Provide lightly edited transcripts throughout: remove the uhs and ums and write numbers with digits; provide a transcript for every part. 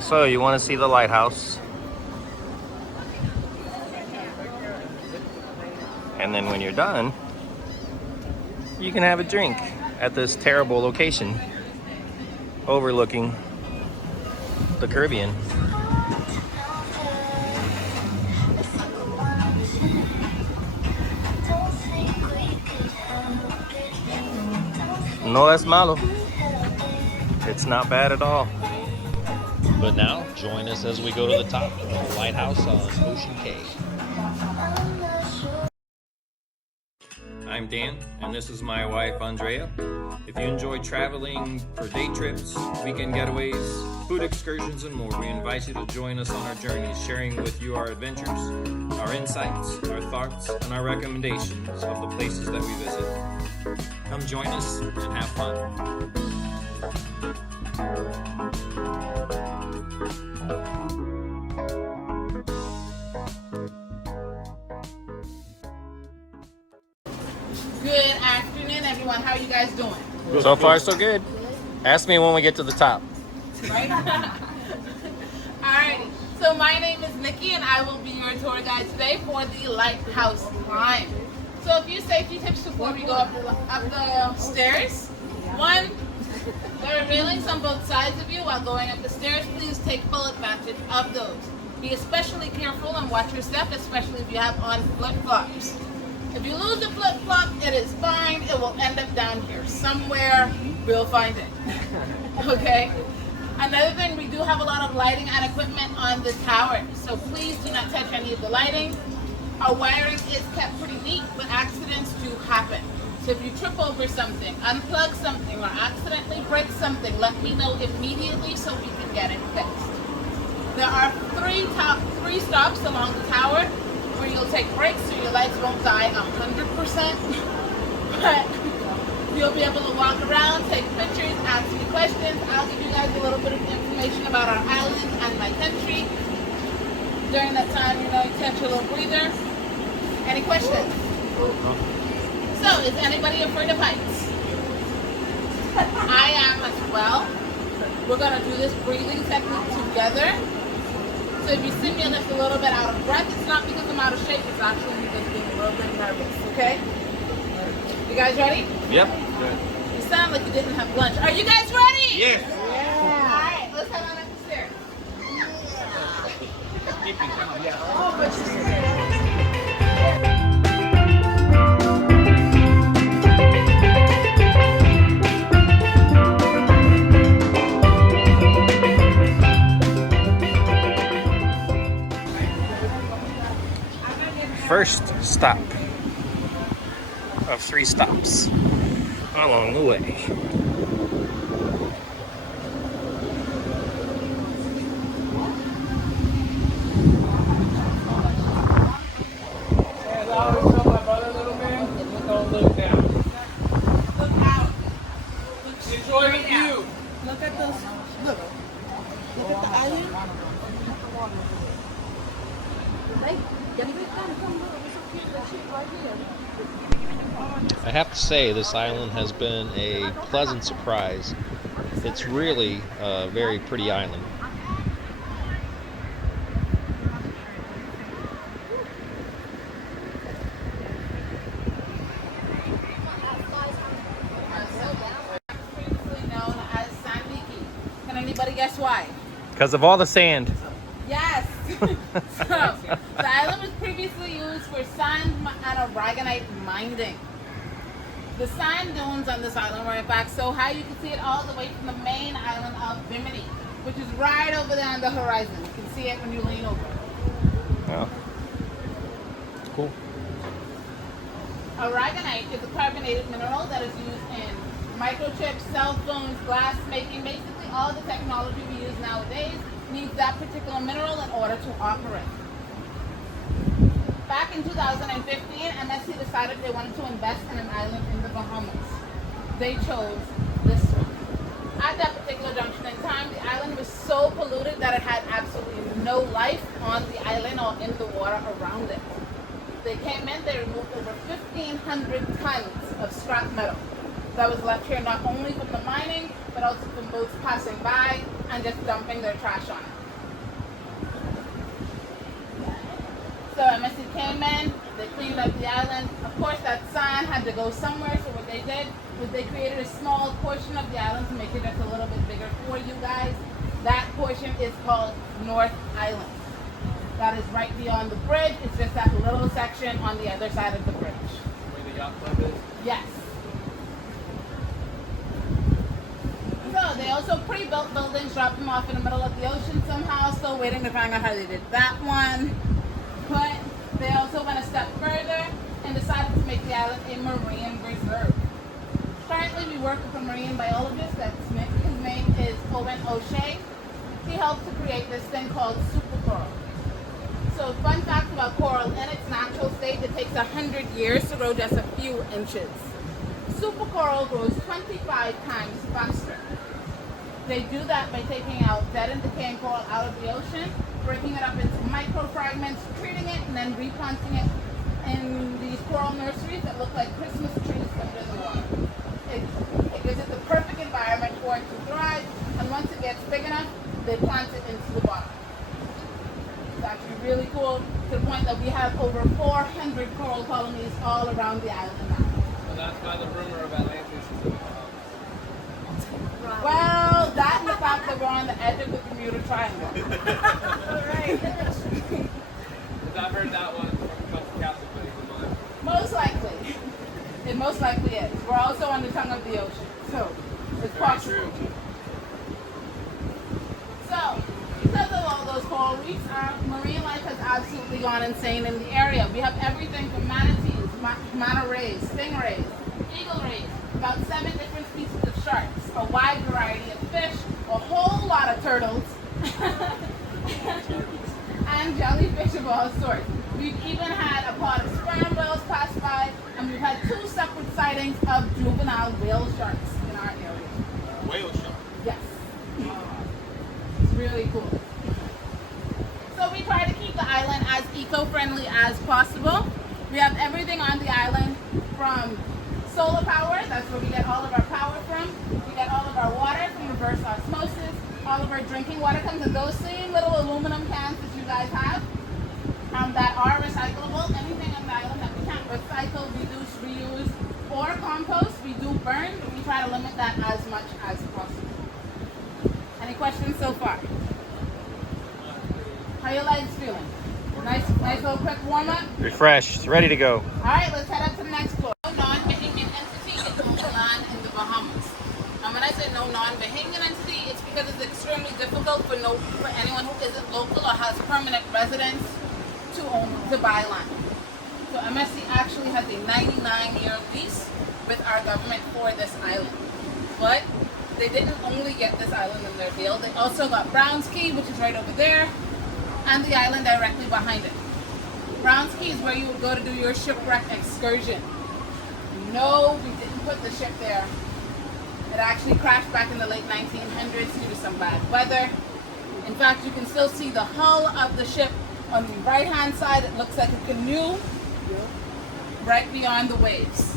So you want to see the lighthouse, and then when you're done, you can have a drink at this terrible location overlooking the Caribbean. No es malo. It's not bad at all. But now, join us as we go to the top of the lighthouse on Ocean Cay. I'm Dan, and this is my wife, Andrea. If you enjoy traveling for day trips, weekend getaways, food excursions, and more, we invite you to join us on our journey, sharing with you our adventures, our insights, our thoughts, and our recommendations of the places that we visit. Come join us and have fun. Good afternoon, everyone. How are you guys doing? So far, so good. Ask me when we get to the top. Right? Alright. So my name is Nikki, and I will be your tour guide today for the Lighthouse climb. So a few safety tips before we go up the stairs. One, there are railings on both sides of you while going up the stairs. Please take full advantage of those. Be especially careful and watch your step, especially if you have on flip-flops. If you lose a flip-flop, it is fine. It will end up down here somewhere. We'll find it. Okay? Another thing, we do have a lot of lighting and equipment on the tower, so please do not touch any of the lighting. Our wiring is kept pretty neat, but accidents do happen. So if you trip over something, unplug something, or accidentally break something, let me know immediately so we can get it fixed. There are three stops along the tower where you'll take breaks so your legs won't die 100%. But you'll be able to walk around, take pictures, ask me questions. I'll give you guys a little bit of information about our island and my country. During that time, you catch a little breather. Any questions? So, is anybody afraid of heights? I am as well. We're going to do this breathing technique together. So if you see me lift a little bit out of breath, it's not because I'm out of shape, it's actually because I'm being a little bit nervous, okay? You guys ready? Yep. You sound like you didn't have lunch. Are you guys ready? Yes. Yeah. All right, let's head on up the stairs. Oh, but she's scared. First stop of 3 stops along the way. Enjoy the view. Look at this. Look at the island. I have to say, this island has been a pleasant surprise. It's really a very pretty island. Previously known as Sandiki. Can anybody guess why? Because of all the sand. Yes. So, the island was previously used for sand and aragonite mining. The sand dunes on this island were in fact so high you can see it all the way from the main island of Bimini, which is right over there on the horizon. You can see it when you lean over. Yeah. Cool. Aragonite is a carbonated mineral that is used in microchips, cell phones, glass making. Basically all the technology we use nowadays needs that particular mineral in order to operate. Back in 2015, MSC decided they wanted to invest in an island in the Bahamas. They chose this one. At that particular junction in time, the island was so polluted that it had absolutely no life on the island or in the water around it. They came in, they removed over 1,500 tons of scrap metal that was left here not only from the mining, but also from boats passing by and just dumping their trash on it. So MSC came in, they cleaned up the island. Of course, that sand had to go somewhere, so what they did was they created a small portion of the island to make it just a little bit bigger for you guys. That portion is called North Island. That is right beyond the bridge. It's just that little section on the other side of the bridge. Where the yacht club is? Yes. So they also pre-built buildings, dropped them off in the middle of the ocean somehow. Still waiting to find out how they did that one. But they also went a step further and decided to make the island a marine reserve. Currently, we work with a marine biologist that's Nick. His name is Owen O'Shea. He helped to create this thing called super coral. So, fun fact about coral: in its natural state, it takes 100 years to grow just a few inches. Super coral grows 25 times faster. They do that by taking out dead and decaying coral out of the ocean, breaking it up into micro fragments, treating it, and then replanting it in these coral nurseries that look like Christmas trees under the water. It gives it the perfect environment for it to thrive, and once it gets big enough, they plant it into the bottom. It's actually really cool, to the point that we have over 400 coral colonies all around the island now. So that's why the rumor of Atlantis is in the Well, that and the fact that we're on the edge of the Bermuda Triangle. Because I've heard that one from a couple Catholic buddies of mine. Most likely. It most likely is. We're also on the tongue of the ocean, so it's possible. True. So, because of all those coral reefs, our marine life has absolutely gone insane in the area. We have everything from manatees, manta rays, stingrays, eagle rays, about 7 different species of sharks, a wide variety of fish, a whole lot of turtles, and jellyfish of all sorts. We've even had a pod of sperm whales pass by, and we've had 2 separate sightings of juvenile whale sharks in our area. Whale shark. Yes. It's really cool. So we try to keep the island as eco-friendly as possible. We have everything on the island from solar power, that's where we get all of our power from. We get all of our water from reverse osmosis. All of our drinking water comes in those same little aluminum cans that you guys have that are recyclable. Anything on the island that we can't recycle, reduce, reuse, or compost, we do burn, but we try to limit that as much as possible. Any questions so far? How your legs feeling? Nice little quick warm up. Refreshed, ready to go. All right, let's head up to the next floor. No non-Bahamian entity is owned land in the Bahamas. And when I say no non-Bahamian entity, it's because it's extremely difficult for anyone who isn't local or has permanent residence to buy land. So MSC actually has a 99-year lease with our government for this island. But they didn't only get this island in their deal. They also got Browns Key, which is right over there, and the island directly behind it. Browns Key is where you would go to do your shipwreck excursion. No, we didn't put the ship there. It actually crashed back in the late 1900s due to some bad weather. In fact, you can still see the hull of the ship on the right-hand side. It looks like a canoe right beyond the waves.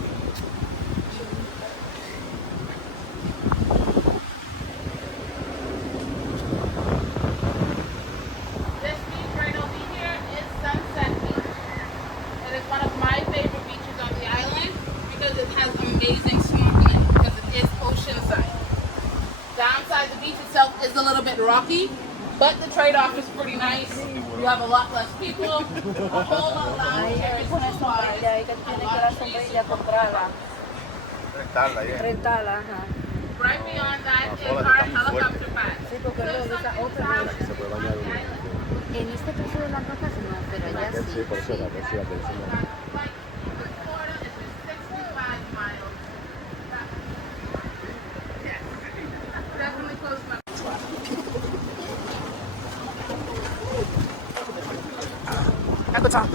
This beach right over here is Sunset Beach. It is one of my favorite beaches on the island because it has amazing snorkeling because it is oceanside. Downside, the beach itself is a little bit rocky, but the trade-off is pretty nice. You have a lot less people, a whole lot lounge areas, pool bars, a lot of trees. Rentarla, ajá. Right beyond that is our helicopter pad. Sí, porque luego esa otra noche. En este caso de las rocas no, pero allá sí. Florida is just 65 miles. Yes, definitely close enough. At the top.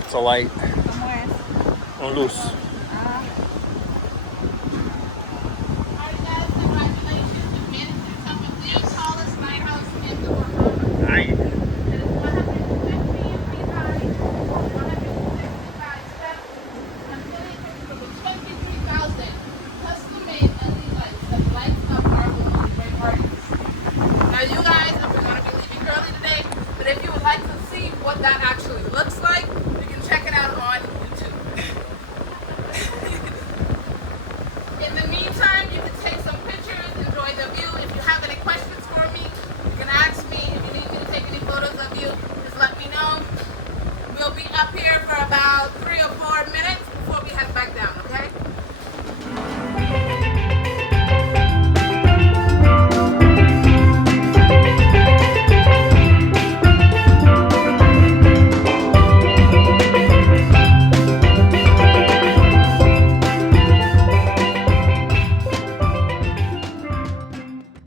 It's a light. On luz. Alright guys, congratulations. You managed to become the tallest lighthouse in the Bahamas. that actually